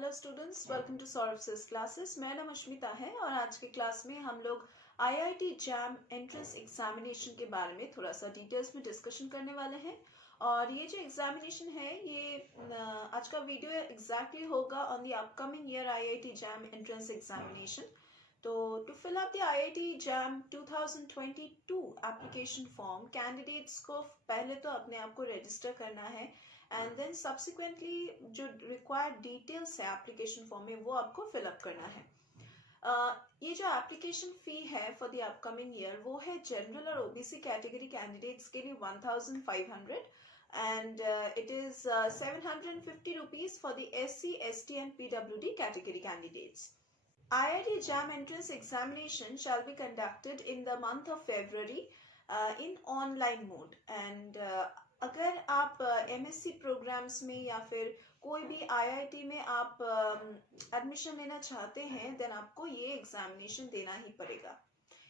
Hello students, welcome to Saurabh सिस classes. मेरा नाम अश्मिता है और आज के क्लास में हम लोग आईआईटी जैम एंट्रेंस एग्जामिनेशन के बारे में थोड़ा सा डिटेल्स में डिस्कशन करने वाले हैं। और ये जो एग्जामिनेशन है ये आज का वीडियो एग्जैक्टली होगा on the upcoming year IIT JAM entrance examination. तो to fill up the IIT JAM 2022 application form, candidates को पहले तो अपने आप को रजिस्टर करना है एंड देन सब्सिक्वेंटली जो रिक्वायर्ड डिटेल्स है एप्लीकेशन फॉर्म में वो आपको फिलअप करना है। ये जो एप्लीकेशन फी है फॉर द अपकमिंग ईयर वो है जनरल और ओबीसी कैटेगरी कैंडिडेट्स के लिए 1500 and it is 750 rupees for the SC ST and PWD category candidates. IIT JAM entrance examination shall be conducted in the month of February in online mode and अगर आप MSc programmes में या फिर कोई भी IIT में आप admission लेना चाहते हैं देन आपको ये एग्जामिनेशन देना ही पड़ेगा।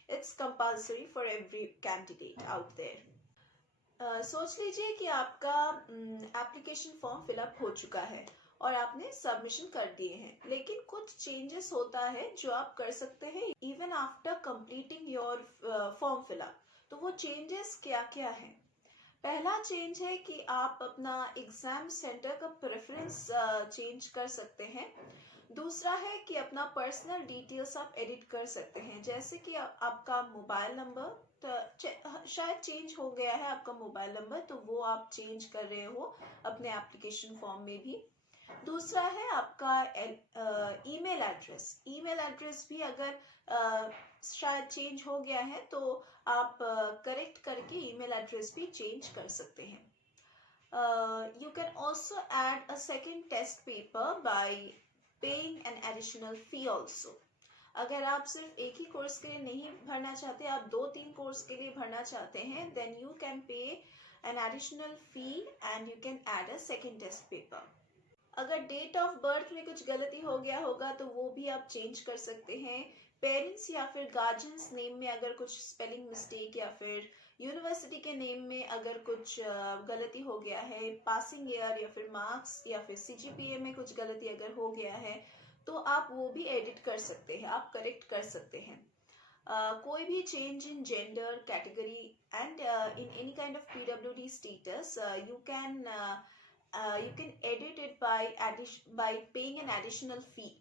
It's compulsory for every candidate out there. सोच लीजिए कि आपका एप्लीकेशन फॉर्म फिलअप हो चुका है और आपने सबमिशन कर दिए हैं, लेकिन कुछ चेंजेस होता है जो आप कर सकते हैं even after completing your form fill up. तो वो चेंजेस क्या क्या हैं? पहला चेंज है कि आप अपना एग्जाम सेंटर का प्रेफरेंस चेंज कर सकते हैं। दूसरा है कि अपना पर्सनल डिटेल्स आप एडिट कर सकते हैं, जैसे कि आपका मोबाइल नंबर तो शायद चेंज हो गया है आपका मोबाइल नंबर, तो वो आप चेंज कर रहे हो अपने एप्लीकेशन फॉर्म में भी। दूसरा है आपका ईमेल एड्रेस। ईमेल एड्रेस भी अगर शायद चेंज हो गया है तो आप करेक्ट करके ईमेल एड्रेस भी चेंज कर सकते हैं। You can also add a second test paper by paying an additional fee also. अगर आप सिर्फ एक ही कोर्स के लिए नहीं भरना चाहते, आप 2-3 कोर्स के लिए भरना चाहते हैं, then you can pay an additional fee and you can add a second test paper. अगर डेट ऑफ बर्थ में कुछ गलती हो गया होगा तो वो भी आप चेंज कर सकते हैं। पेरेंट्स या फिर गार्जियंस नेम में अगर कुछ स्पेलिंग मिस्टेक या फिर यूनिवर्सिटी के नेम में अगर कुछ गलती हो गया है, पासिंग ईयर या फिर मार्क्स या फिर सीजीपीए में कुछ गलती अगर हो गया है तो आप वो भी एडिट कर सकते हैं, आप करेक्ट कर सकते हैं। कोई भी change in gender category and in any kind of PWD status you can edit it by paying an additional fee.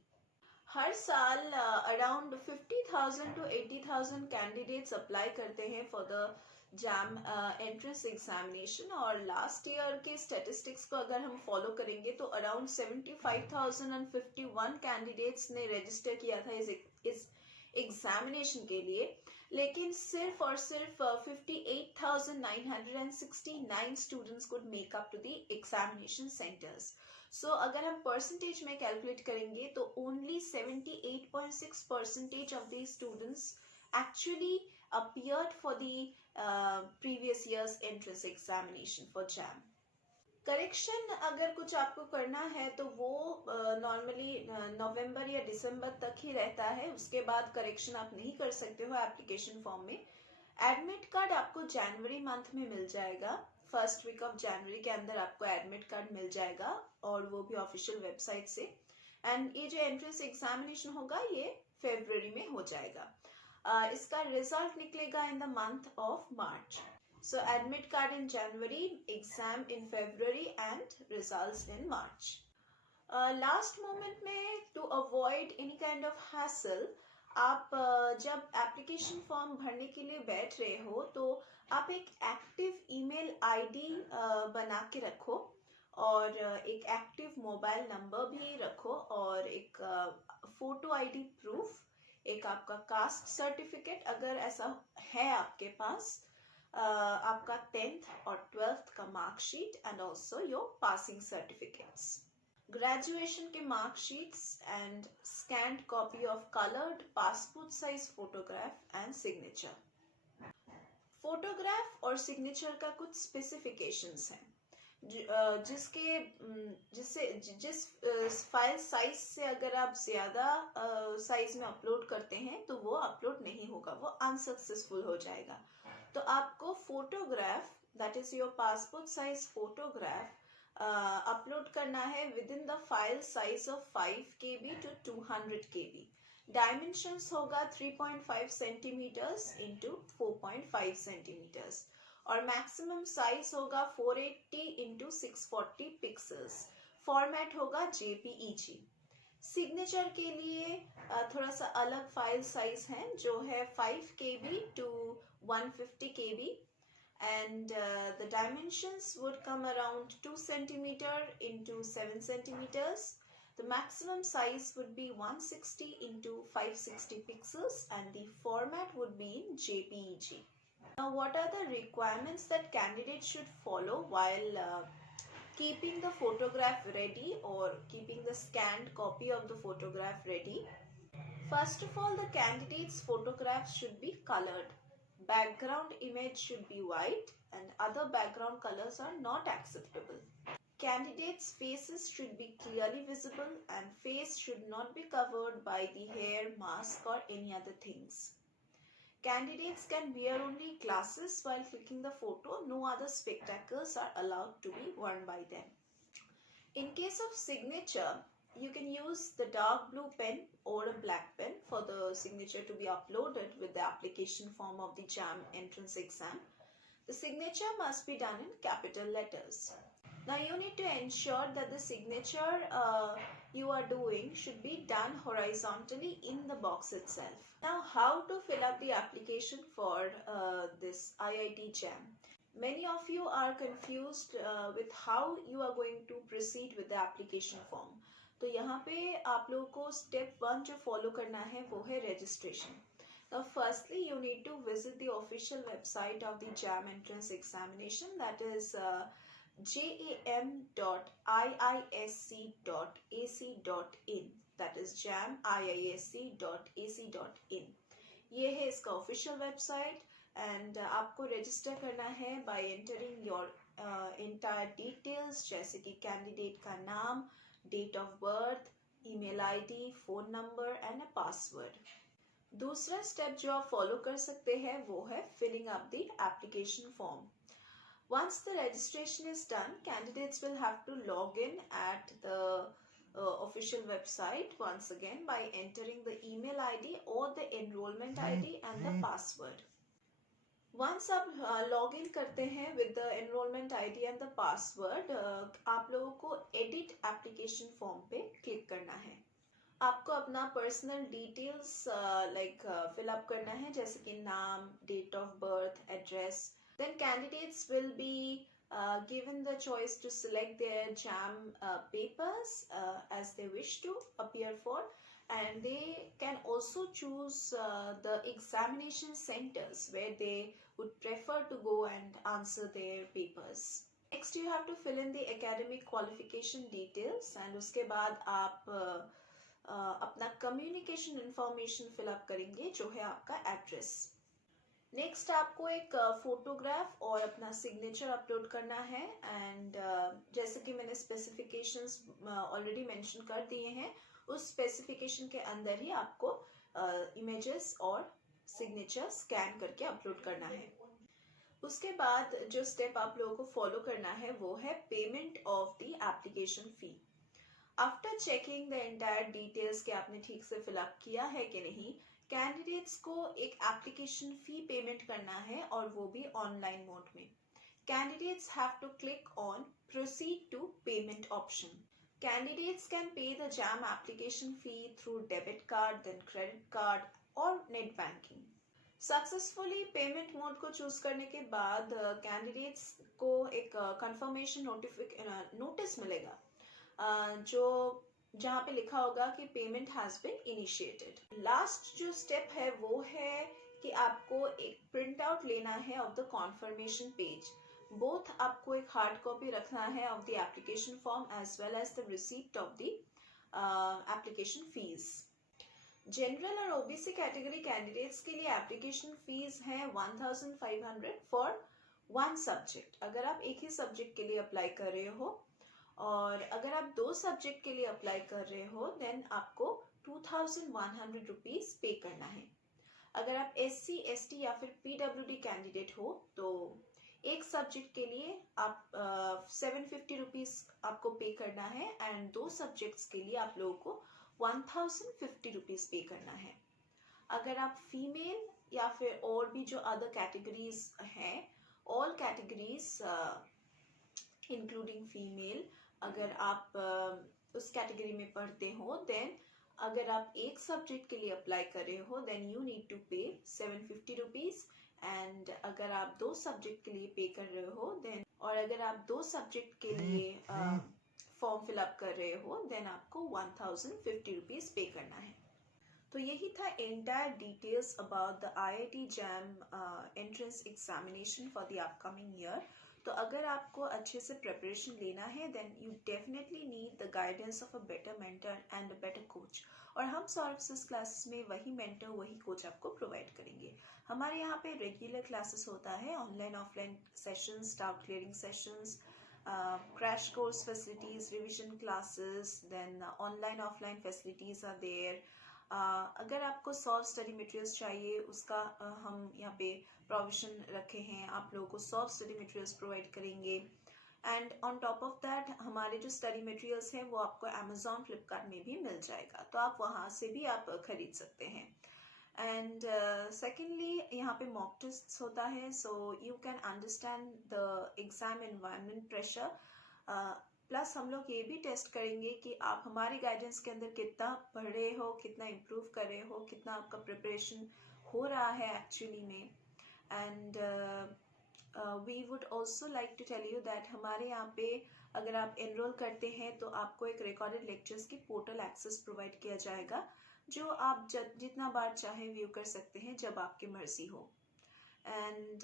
हर साल अराउंड 50,000 to 80,000 कैंडिडेट्स अप्लाई करते हैं for the jam entrance examination और लास्ट ईयर के statistics को अगर हम follow करेंगे तो अराउंड 75,051 कैंडिडेट्स ने रजिस्टर किया था इस एग्जामिनेशन के लिए, लेकिन सिर्फ और सिर्फ 58,969 students could make up to the examination centres. So अगर हम परसेंटेज में कैलकुलेट करेंगे तो only 78.6% of the students actually appeared for the previous year's entrance examination for JAM. Correction अगर कुछ आपको करना है तो वो नॉर्मली नवंबर या दिसंबर तक ही रहता है, उसके बाद करेक्शन आप नहीं कर सकते हो एप्लीकेशन फॉर्म में। एडमिट कार्ड आपको जनवरी मंथ में मिल जाएगा, फर्स्ट वीक ऑफ जनवरी के अंदर आपको एडमिट कार्ड मिल जाएगा और वो भी ऑफिशियल वेबसाइट से। एंड ये जो एंट्रेंस एग्जामिनेशन होगा ये फरवरी में हो जाएगा। इसका रिजल्ट निकलेगा in the month of March. So admit card in January, exam in February and results in March. Last moment में to avoid any kind of hassle, आप जब एप्लीकेशन फॉर्म भरने के लिए बैठ रहे हो तो आप एक एक्टिव ईमेल आईडी बना के रखो और एक एक्टिव मोबाइल नंबर भी रखो और एक फोटो आईडी प्रूफ, एक आपका कास्ट सर्टिफिकेट अगर ऐसा है आपके पास, आपका 10th और 12th का marksheet and also your passing certificates, graduation के marksheets and scanned copy of coloured passport size photograph and signature. Photograph और सिग्नेचर का कुछ स्पेसिफिकेशंस हैं जिस फाइल साइज से अगर आप ज्यादा साइज में अपलोड करते हैं तो वो अपलोड नहीं होगा, वो अनसक्सेसफुल हो जाएगा। तो आपको photograph, that is your passport size photograph, upload करना है with in the file size of 5 KB to 200 KB. Dimensions होगा 3.5 सेंटीमीटर्स इंटू 4.5 सेंटीमीटर्स और मैक्सिमम साइज होगा 480 इंटू 640 पिक्सल्स. फॉर्मेट होगा JPEG. सिग्नेचर के लिए थोड़ा सा अलग फाइल साइज है जो है 5 KB to 150 KB and the dimensions would come around 2 centimeter into 7 centimeters. The maximum size would be 160 into 560 pixels and the format would be in JPEG. Now what are the requirements that candidates should follow while keeping the photograph ready or keeping the scanned copy of the photograph ready? First of all, the candidate's photographs should be colored. Background image should be white and other background colors are not acceptable. Candidates' faces should be clearly visible and face should not be covered by the hair, mask or any other things. Candidates can wear only glasses while clicking the photo. No other spectacles are allowed to be worn by them. In case of signature, you can use the dark blue pen or a black pen for the signature to be uploaded with the application form of the JAM entrance exam. The signature must be done in capital letters. Now you need to ensure that the signature you are doing should be done horizontally in the box itself. Now how to fill up the application for this IIT JAM? Many of you are confused with how you are going to proceed with the application form. तो यहाँ पे आप लोगों को step 1 जो follow करना है वो है registration. Now firstly you need to visit the official website of the JAM entrance examination, that is jam.iisc.ac.in, that is jamiisc.ac.in. ये है इसका ऑफिशियल वेबसाइट एंड आपको रजिस्टर करना है by entering your entire details जैसे कि कैंडिडेट का नाम, date of birth, email ID, phone number and a password. दूसरा स्टेप जो आप फॉलो कर सकते हैं वो है filling up the application form. Once the registration is done, candidates will have to log in at the official website once again by entering the email ID or the enrollment ID and the password. Once आप log in करते हैं with the enrollment ID and the password, आप लोगों को edit application form पे click करना है. आपको अपना पर्सनल डिटेल्स fill up करना है जैसे कि नाम, date of birth, address. Then candidates will be given the choice to select their JAM papers as they wish to appear for, and they can also choose the examination centers where they would prefer to go and answer their papers. Next you have to fill in the academic qualification details and उसके बाद आप अपना communication information fill up करेंगे जो है आपका address. Next आपको एक फोटोग्राफ और अपना सिग्नेचर अपलोड करना है एंड जैसे कि मैंने स्पेसिफिकेशंस ऑलरेडी मेंशन कर दिए हैं, उस स्पेसिफिकेशन के अंदर ही आपको इमेजेस और सिग्नेचर स्कैन करके अपलोड करना है. उसके बाद जो स्टेप आप लोगों को फॉलो करना है वो है payment of the application fee. After checking the entire details कि आपने ठीक से फिलअप किया है कि नहीं, कैंडिडेट्स को एक एप्लीकेशन फी पेमेंट करना है और वो भी ऑनलाइन मोड में. Candidates have to click on proceed to payment option. Candidates can pay the JAM application fee through debit card, then credit card और net banking. Successfully payment mode को choose करने के बाद कैंडिडेट्स को एक confirmation notice मिलेगा जो जहाँ पे लिखा होगा कि payment has been initiated. Last जो स्टेप है वो है कि आपको एक प्रिंट आउट लेना है of the confirmation page. Both आपको एक हार्ड कॉपी रखना है of the application form as well as the receipt of the application fees. General और ओबीसी कैटेगरी कैंडिडेट्स के लिए एप्लीकेशन फीस है 1500 फॉर 1 सब्जेक्ट अगर आप एक ही सब्जेक्ट के लिए अप्लाई कर रहे हो, और अगर आप 2 सब्जेक्ट के लिए अप्लाई कर रहे हो देन आपको 2100 रुपीज पे करना है. अगर आप SC, ST या फिर PWD कैंडिडेट हो तो एक सब्जेक्ट के लिए आप 750 रुपीज़ आपको पे करना है एंड 2 सब्जेक्ट्स के लिए आप लोगों को 1050 रुपीज़ पे करना है। अगर आप फीमेल या फिर और भी जो अदर कैटेगरीज हैं, ऑल कैटेगरीज इंक्लूडिंग फीमेल, अगर आप उस कैटेगरी में पढ़ते हो, देन अगर आप एक सब्जेक्ट के लिए अप्लाई कर रहे हो देन यू नीड टू पे 750 रुपीज़। एंड अगर आप 2 सब्जेक्ट के लिए पे कर रहे हो देन, और अगर आप 2 सब्जेक्ट के लिए फॉर्म फिलअप कर रहे हो देन आपको 1050 रुपीज़ पे करना है। तो यही था entire details about the IIT JAM entrance examination for the upcoming year. तो अगर आपको अच्छे से प्रिपरेशन लेना है then you definitely need the guidance of a better mentor and a better coach. और हम सॉल्व क्लासेस में वही मेंटर वही कोच आपको प्रोवाइड करेंगे। हमारे यहाँ पे रेगुलर क्लासेस होता है, online offline sessions, doubt clearing sessions, crash course facilities, revision classes, then online offline facilities are there. अगर आपको सॉल्व स्टडी मटेरियल्स चाहिए उसका हम यहाँ पे प्रोविजन रखे हैं, आप लोगों को सॉल्व स्टडी मटेरियल्स प्रोवाइड करेंगे। And on top of that हमारे जो स्टडी मटेरियल्स हैं वो आपको अमेजोन फ्लिपकार्ट में भी मिल जाएगा, तो आप वहाँ से भी आप खरीद सकते हैं। एंड सेकेंडली यहाँ पे मॉक टेस्ट होता है, सो you can understand the exam environment pressure. Plus हम लोग ये भी टेस्ट करेंगे कि आप हमारे गाइडेंस के अंदर कितना पढ़ रहे हो, कितना इम्प्रूव कर रहे हो, कितना आपका प्रिपरेशन हो रहा है एक्चुअली में। And we would also like to tell you that हमारे यहाँ पे अगर आप एनरोल करते हैं तो आपको एक रिकॉर्डेड लेक्चर्स की पोर्टल एक्सेस प्रोवाइड किया जाएगा, जो आप जितना बार चाहे व्यू कर सकते हैं जब आपकी मर्जी हो। And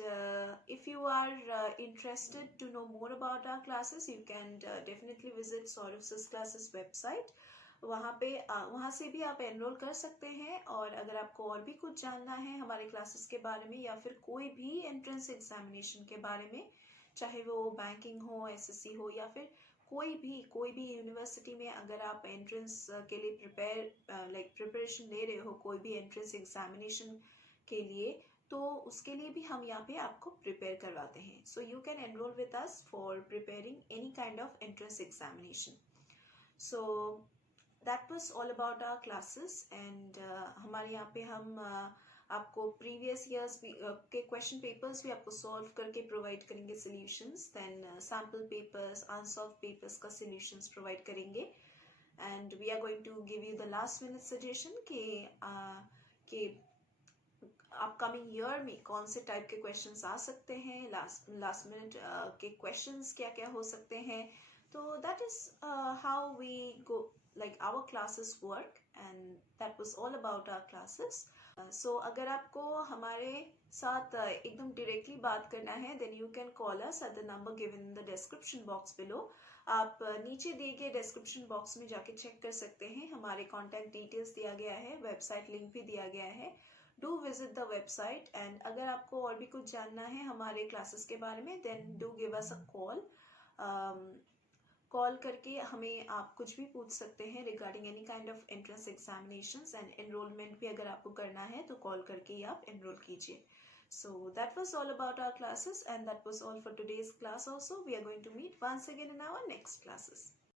if you are interested to know more about our classes, you can definitely visit Saurabh's classes website. वहाँ से भी आप एनरोल कर सकते हैं। और अगर आपको और भी कुछ जानना है हमारे क्लासेस के बारे में या फिर कोई भी एंट्रेंस एग्जामिनेशन के बारे में, चाहे वो बैंकिंग हो, SSC हो, या फिर कोई भी यूनिवर्सिटी में अगर आप एंट्रेंस के लिए प्रिपरेशन ले रहे हो, कोई भी एंट्रेंस एग्जामिनेशन के लिए, तो उसके लिए भी हम यहाँ पे आपको प्रिपेयर करवाते हैं। So you can enrol with us for preparing any kind of entrance examination. So that was all about our classes. And हमारे यहाँ पे हम आपको प्रीवियस ईयर्स के क्वेश्चन पेपर्स भी आपको सॉल्व करके प्रोवाइड करेंगे solutions, then sample papers, unsolved papers का सॉल्यूशंस प्रोवाइड करेंगे। And we are going to give you the last minute suggestion कि अपकमिंग ईयर में कौन से टाइप के क्वेश्चंस आ सकते हैं, लास्ट मिनट के क्वेश्चंस क्या क्या हो सकते हैं। तो that is how we go, like our classes work, and that was all about our classes. So अगर आपको हमारे साथ एकदम डायरेक्टली बात करना है then you can call us at the number given in the description box below. आप नीचे दिए गए डिस्क्रिप्शन बॉक्स में जाके चेक कर सकते हैं, हमारे कॉन्टैक्ट डिटेल्स दिया गया है, वेबसाइट लिंक भी दिया गया है। Do visit the website. And अगर आपको और भी कुछ जानना है हमारे क्लासेस के बारे में then do give us a call करके हमें आप कुछ भी पूछ सकते हैं regarding any kind of entrance examinations. And enrolment भी अगर आपको करना है तो कॉल करके ही आप एनरोल कीजिए। So that was all about our classes, and that was all for today's class also. We are going to meet once again in our next classes.